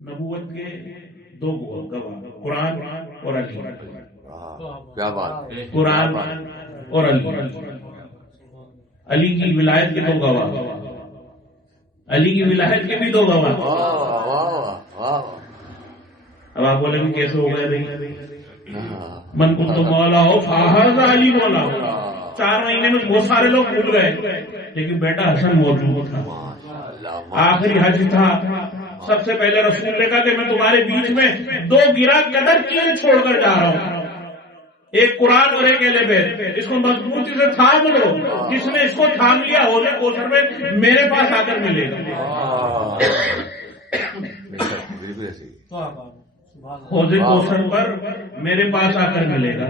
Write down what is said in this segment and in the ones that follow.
نبوت کے دو گواہ، قرآن اور علی. کیا بات ہے. قرآن اور علی. علی کی ولایت کے دو گواہ، علی کی ولایت کے بھی دو گواہ. اب آپ بولیں گے کیسے ہو گئے بھائی؟ من کنت مولا ہو فہذا علی مولا ہو. 4 مہینے میں بہت سارے لوگ بھول گئے، لیکن بیٹا حسن موجود تھا. آخری حج تھا، سب سے پہلے رسول نے کہا کہ میں تمہارے بیچ میں 2 گرا قدر چیز چھوڑ کر جا رہا ہوں، ایک قرآن اور ایک اہل بیت. اس کو مضبوطی سے تھام لو، جس نے اس کو تھام لیا حوض کوثر میں میرے پاس آ کر ملے گا. حوض کوثر پر میرے پاس آ کر ملے گا.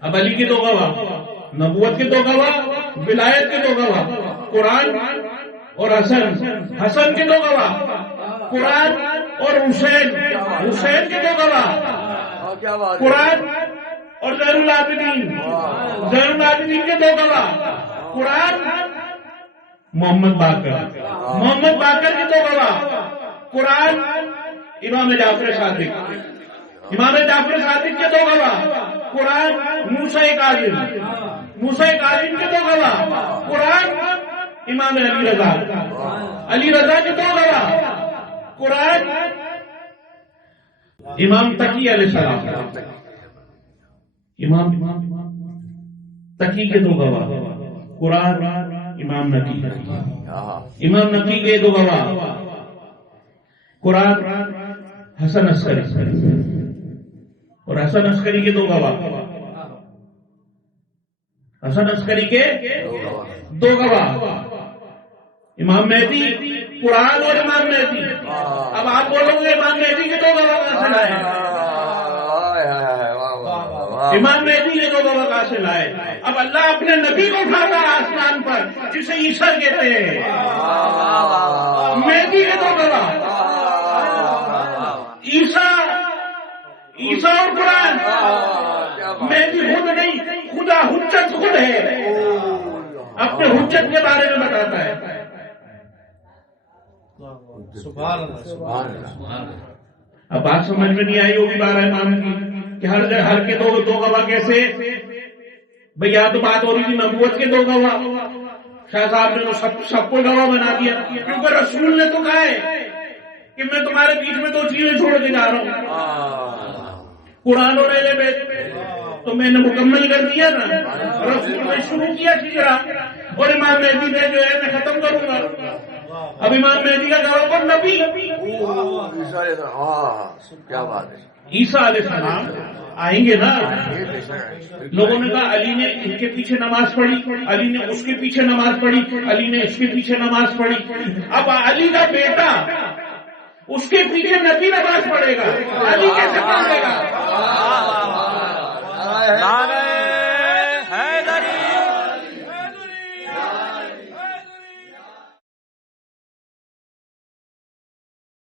اب علی کے 2 گواہ، نبوت کے 2 گواہ، ولایت کے 2 گواہ، قرآن اور حسن کے 2 گواہ، قرآن اور حسین کے 2 گواہ، قرآن اور زین العابدین کے 2 گواہ، قرآن محمد باقر کے 2 گواہ، قرآن امام جعفر صادق کے 2 گواہ، قرآن موسیٰ کاظم کے 2 گواہ، قرآن امام علی رضا کے 2 گواہ، قرآن امام تقی علیہ السلام، امام تقی کے 2 گواہ، قرآن امام نقی کے 2 گواہ، قرآن حسن عسکری اور حسن عسکری کے 2 گواہ، حسن عسکری کے 2 گواہ، امام مہدی، قرآن اور امام مہدی. اب آپ بولو گے امام مہدی کے 2 گواہ کہاں سے لائے؟ امام مہدی کے 2 گواہ کہاں سے لائے؟ اب اللہ اپنے نبی کو اٹھاتا آسمان پر جسے عیسیٰ کہتے ہیں، مہدی کے 2 گواہ، عیسیٰ اور قرآن. مہدی خود نہیں، خدا حجت خود ہے، اپنے حجت کے بارے میں بتاتا ہے. سبحان اللہ. اب بات سمجھ میں نہیں آئی ہوگی 12 امام کی کہ ہر کے 2 گواہ کیسے بھئی؟ یا تو بات ہو رہی تھی نبوت کے 2 گواہ، شاہ صاحب نے تو سب کو گواہ بنا دیا، کیونکہ رسول نے تو کہا ہے کہ میں تمہارے بیچ میں 2 چیزیں چھوڑ کے جا رہا ہوں، قرآن اور اہل بیت. تو میں نے مکمل کر دیا نا، رسول نے شروع کیا سیرا، اور امام مہدی نے جو ہے میں ختم کروں گا. اب امام مہدی کا گواہ کون؟ نبی. کیا بات ہے. عیسیٰ علیہ السلام آئیں گے نا. لوگوں نے کہا علی نے ان کے پیچھے نماز پڑھی، علی نے اس کے پیچھے نماز پڑھی، علی نے اس کے پیچھے نماز پڑھی. اب علی کا بیٹا اس کے پیچھے نبی نماز پڑھے گا، علی کیسے پڑھے گا؟